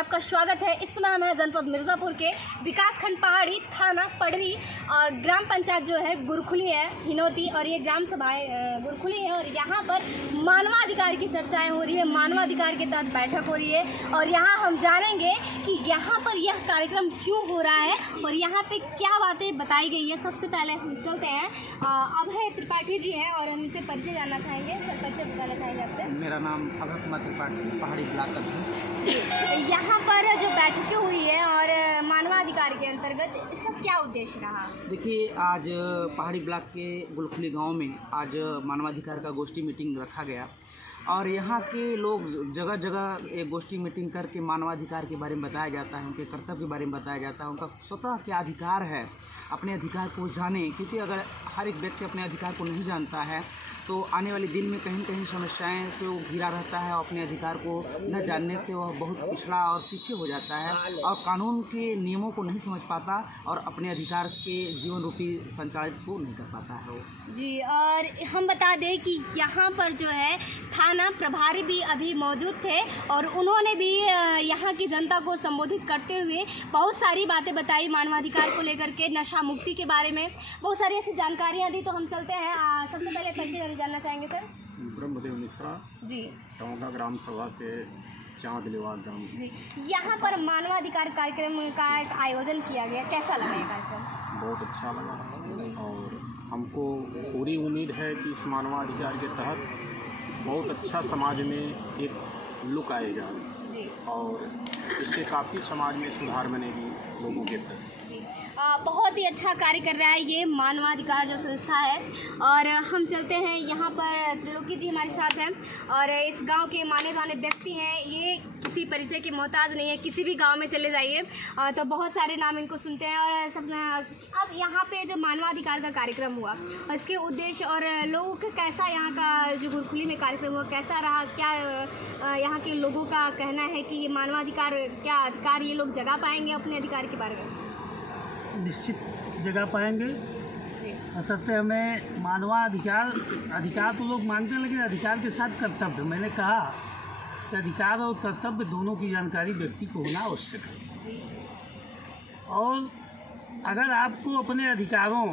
आपका स्वागत है। इस समय हम हैं जनपद मिर्ज़ापुर के विकासखंड पहाड़ी, थाना पडरी, ग्राम पंचायत जो है गुरखुली है, हिनौती, और ये ग्राम सभा गुरखुली है। और यहाँ पर मानवाधिकार की चर्चाएं हो रही है, मानवाधिकार के तहत बैठक हो रही है। और यहाँ हम जानेंगे कि यहाँ पर यह कार्यक्रम क्यों हो रहा है और यहाँ पे क्या बातें बताई गई है। सबसे पहले हम चलते हैं, अभय त्रिपाठी जी हैं और हम इनसे परिचय जानना चाहेंगे। सर, परिचय बताना चाहेंगे आपसे। मेरा नाम अभय कुमार त्रिपाठी, पहाड़ी ब्लॉक अध्यक्ष। यहाँ पर जो बैठकें हुई है और मानवाधिकार के अंतर्गत इसका क्या उद्देश्य रहा? देखिए, आज पहाड़ी ब्लॉक के गुलखुली गांव में आज मानवाधिकार का गोष्ठी मीटिंग रखा गया और यहाँ के लोग जगह जगह एक गोष्ठी मीटिंग करके मानवाधिकार के बारे में बताया जाता है, उनके कर्तव्य के बारे में बताया जाता है, उनका स्वतः क्या अधिकार है, अपने अधिकार को जाने। क्योंकि अगर हर एक व्यक्ति अपने अधिकार को नहीं जानता है तो आने वाले दिन में कहीं न कहीं समस्याएं से वो घिरा रहता है। अपने अधिकार को न जानने से वह बहुत पिछड़ा और पीछे हो जाता है और कानून के नियमों को नहीं समझ पाता और अपने अधिकार के जीवन रूपी संचालित को नहीं कर पाता है वो। जी, और हम बता दें कि यहाँ पर जो है थाना प्रभारी भी अभी मौजूद थे और उन्होंने भी यहाँ की जनता को संबोधित करते हुए बहुत सारी बातें बताई मानवाधिकार को लेकर के, नशा मुक्ति के बारे में बहुत सारी ऐसी जानकारियाँ दी। तो हम चलते हैं, सबसे पहले परिचय जानना चाहेंगे सर। ब्रह्मदेव मिश्रा जी, टोंका ग्राम सभा से चांदलीवाल गाँव। जी, यहाँ पर मानवाधिकार कार्यक्रम का एक आयोजन किया गया, कैसा लगा ये कार्यक्रम? बहुत अच्छा लगा और हमको पूरी उम्मीद है कि इस मानवाधिकार के तहत बहुत अच्छा समाज में एक लुक आएगा जी, और इससे काफ़ी समाज में सुधार बनेगी लोगों के प्रति। बहुत ही अच्छा कार्य कर रहा है ये मानवाधिकार जो संस्था है। और हम चलते हैं, यहाँ पर त्रिलोकी जी हमारे साथ हैं और इस गांव के माने जाने व्यक्ति हैं। ये किसी परिचय के मोहताज नहीं है, किसी भी गांव में चले जाइए तो बहुत सारे नाम इनको सुनते हैं। और सब अब यहाँ पे जो मानवाधिकार का कार्यक्रम हुआ और इसके उद्देश्य और लोगों का कैसा, यहाँ का जो गुरखुली में कार्यक्रम हुआ कैसा रहा, क्या यहाँ के लोगों का कहना है कि ये मानवाधिकार, क्या अधिकार ये लोग जगा पाएंगे अपने अधिकार के बारे में? निश्चित जगह पाएंगे। असत्य हमें अधिकार तो लोग मानते हैं, लेकिन अधिकार के साथ कर्तव्य, मैंने कहा कि अधिकार और कर्तव्य दोनों की जानकारी व्यक्ति को होना आवश्यक है। और अगर आपको अपने अधिकारों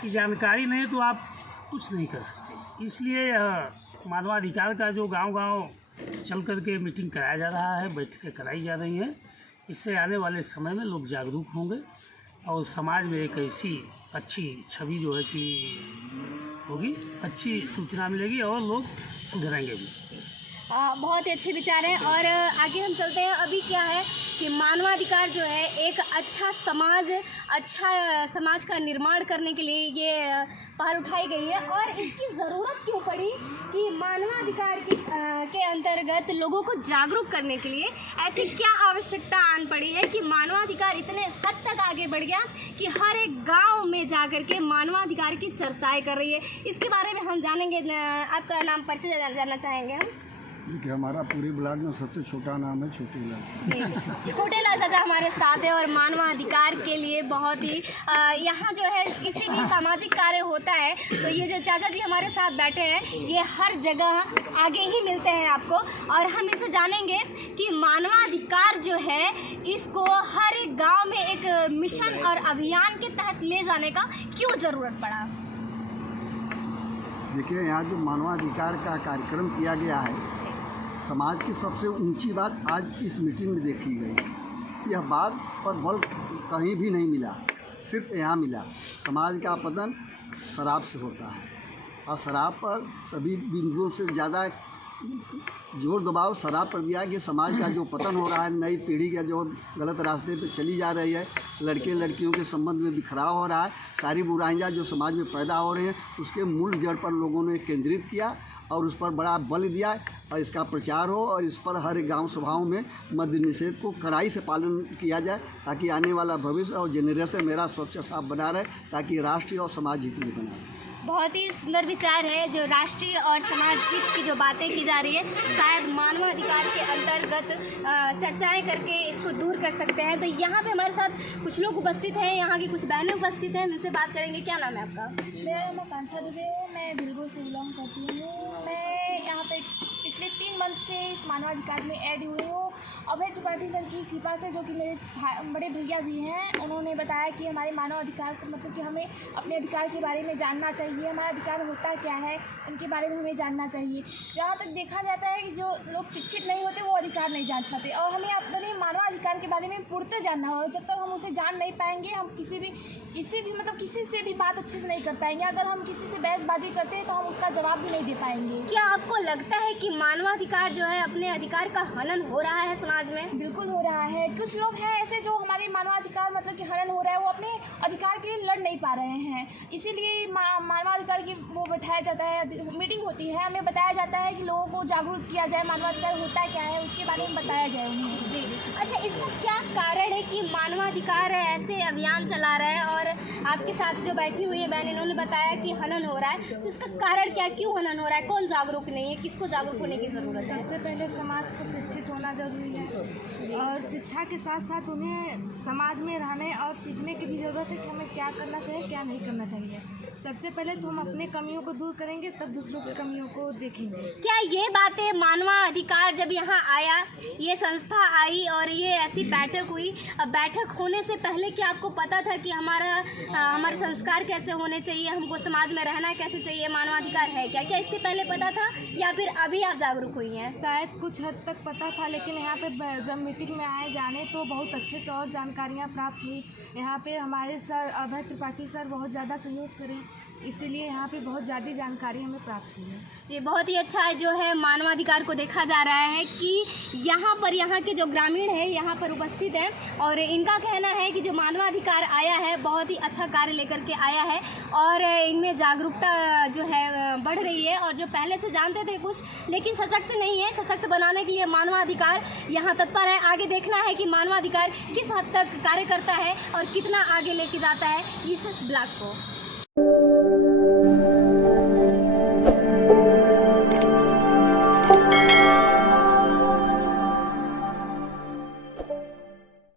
की जानकारी नहीं तो आप कुछ नहीं कर सकते। इसलिए मानवाधिकार का जो गांव-गांव चल कर के मीटिंग कराया जा रहा है, बैठकें कराई जा रही हैं, इससे आने वाले समय में लोग जागरूक होंगे और समाज में एक ऐसी अच्छी छवि जो है कि होगी, अच्छी सूचना मिलेगी और लोग सुधरेंगे भी। बहुत ही अच्छे विचार हैं। और आगे हम चलते हैं। अभी क्या है कि मानवाधिकार जो है एक अच्छा समाज का निर्माण करने के लिए ये पहल उठाई गई है। और इसकी ज़रूरत क्यों पड़ी कि मानवाधिकार के अंतर्गत लोगों को जागरूक करने के लिए ऐसी क्या आवश्यकता आन पड़ी है कि मानवाधिकार इतने हद तक आगे बढ़ गया कि हर एक गांव में जाकर के मानवाधिकार की चर्चाएं कर रही है। इसके बारे में हम जानेंगे। आपका नाम परिचय जानना चाहेंगे हम। देखिए, हमारा पूरे ब्लॉक में सबसे छोटा नाम है छोटे लाल। छोटे लाल चाचा हमारे साथ है और मानवाधिकार के लिए बहुत ही यहाँ जो है किसी भी सामाजिक कार्य होता है तो ये जो चाचा जी हमारे साथ बैठे हैं ये हर जगह आगे ही मिलते हैं आपको। और हम इसे जानेंगे कि मानवाधिकार जो है इसको हर एक गांव में एक मिशन और अभियान के तहत ले जाने का क्यों ज़रूरत पड़ा? देखिए, यहाँ जो मानवाधिकार का कार्यक्रम किया गया है, समाज की सबसे ऊंची बात आज इस मीटिंग में देखी गई। यह बात पर बल कहीं भी नहीं मिला, सिर्फ यहाँ मिला। समाज का पतन शराब से होता है और शराब पर सभी बिंदुओं से ज़्यादा जोर दबाव शराब पर दिया कि समाज का जो पतन हो रहा है, नई पीढ़ी का जो गलत रास्ते पर चली जा रही है, लड़के लड़कियों के संबंध में बिखराव हो रहा है, सारी बुराइयाँ जो समाज में पैदा हो रही हैं उसके मूल जड़ पर लोगों ने केंद्रित किया और उस पर बड़ा बल दिया और इसका प्रचार हो और इस पर हर गांव सभाओं में मद्य निषेध को कड़ाई से पालन किया जाए ताकि आने वाला भविष्य और जनरेशन मेरा स्वच्छ साफ बना रहे, ताकि राष्ट्रीय और समाज हित में बना रहे। बहुत ही सुंदर विचार है। जो राष्ट्रीय और समाज हित की जो बातें की जा रही है शायद मानवाधिकार के अंतर्गत चर्चाएं करके इसको दूर कर सकते हैं। तो यहाँ पे हमारे साथ कुछ लोग उपस्थित हैं, यहाँ की कुछ बहनें उपस्थित हैं, उनसे बात करेंगे। क्या नाम है आपका? मेरा नाम कांक्षा दुबे है, मैं भिलगो से बिलोंग करती हूँ। मैं यहाँ पे पिछले 3 मंथ से इस मानवाधिकार में ऐड हुई हूँ। अभय त्रिपाठी सर की कृपा से, जो कि मेरे बड़े भैया भी हैं, उन्होंने बताया कि हमारे मानव अधिकार को मतलब कि हमें अपने अधिकार के बारे में जानना चाहिए, हमारा अधिकार होता क्या है उनके बारे में हमें जानना चाहिए। जहाँ तक देखा जाता है कि जो लोग शिक्षित नहीं होते वो अधिकार नहीं जान पाते, और हमें अपने मानवाधिकार के बारे में पूर्णतः जानना होगा। जब तक हम उसे जान नहीं पाएंगे हम किसी से भी बात अच्छे से नहीं कर पाएंगे। अगर हम किसी से बहसबाजी करते हैं तो हम उसका जवाब भी नहीं दे पाएंगे। क्या आपको लगता है कि मानवाधिकार जो है अपने अधिकार का हनन हो रहा है समाज में? बिल्कुल हो रहा है। कुछ लोग हैं ऐसे जो हमारे मानवाधिकार मतलब कि हनन हो रहा है, वो अपने अधिकार के लिए लड़ नहीं पा रहे हैं। इसीलिए मानवाधिकार की वो बैठाया जाता है, मीटिंग होती है, हमें बताया जाता है कि लोगों को जागरूक किया जाए, मानवाधिकार होता क्या है उसके बारे में बताया जाए उन्हें। जी, अच्छा, इसका क्या कारण है कि मानवाधिकार ऐसे अभियान चला रहा है और आपके साथ जो बैठी हुई है बहन, इन्होंने बताया कि हनन हो रहा है, तो इसका कारण क्या, क्यों हनन हो रहा है, कौन जागरूक नहीं है, किसको जागरूक होने की ज़रूरत है? सबसे पहले समाज को शिक्षित होना जरूरी है, और शिक्षा के साथ साथ उन्हें समाज में रहने और सीखने की भी ज़रूरत है कि हमें क्या करना चाहिए क्या नहीं करना चाहिए। सबसे पहले तो हम अपने कमियों को दूर करेंगे, तब दूसरों की कमियों को देखेंगे। क्या ये बातें मानवाधिकार जब यहाँ आया, ये संस्था आई और ये ऐसी बैठक हुई, अब बैठक होने से पहले क्या आपको पता था कि हमारे संस्कार कैसे होने चाहिए, हमको समाज में रहना कैसे चाहिए, मानवाधिकार है क्या? क्या इससे पहले पता था या फिर अभी आप जागरूक हुई हैं? शायद कुछ हद तक पता था, लेकिन यहाँ पे जब मीटिंग में आए जाने तो बहुत अच्छे से और जानकारियाँ प्राप्त हुई। यहाँ पे हमारे सर अभय त्रिपाठी सर बहुत ज़्यादा सहयोग करें, इसीलिए यहाँ पे बहुत ज़्यादा जानकारी हमें प्राप्त हुई है। ये बहुत ही अच्छा है जो है मानवाधिकार को देखा जा रहा है कि यहाँ के जो ग्रामीण है यहाँ पर उपस्थित हैं और इनका कहना है कि जो मानवाधिकार आया है बहुत ही अच्छा कार्य लेकर के आया है और इनमें जागरूकता जो है बढ़ रही है, और जो पहले से जानते थे कुछ लेकिन सशक्त नहीं है, सशक्त बनाने के लिए मानवाधिकार यहाँ तत्पर है। आगे देखना है कि मानवाधिकार किस हद तक कार्य करता है और कितना आगे लेके जाता है इस ब्लॉक को।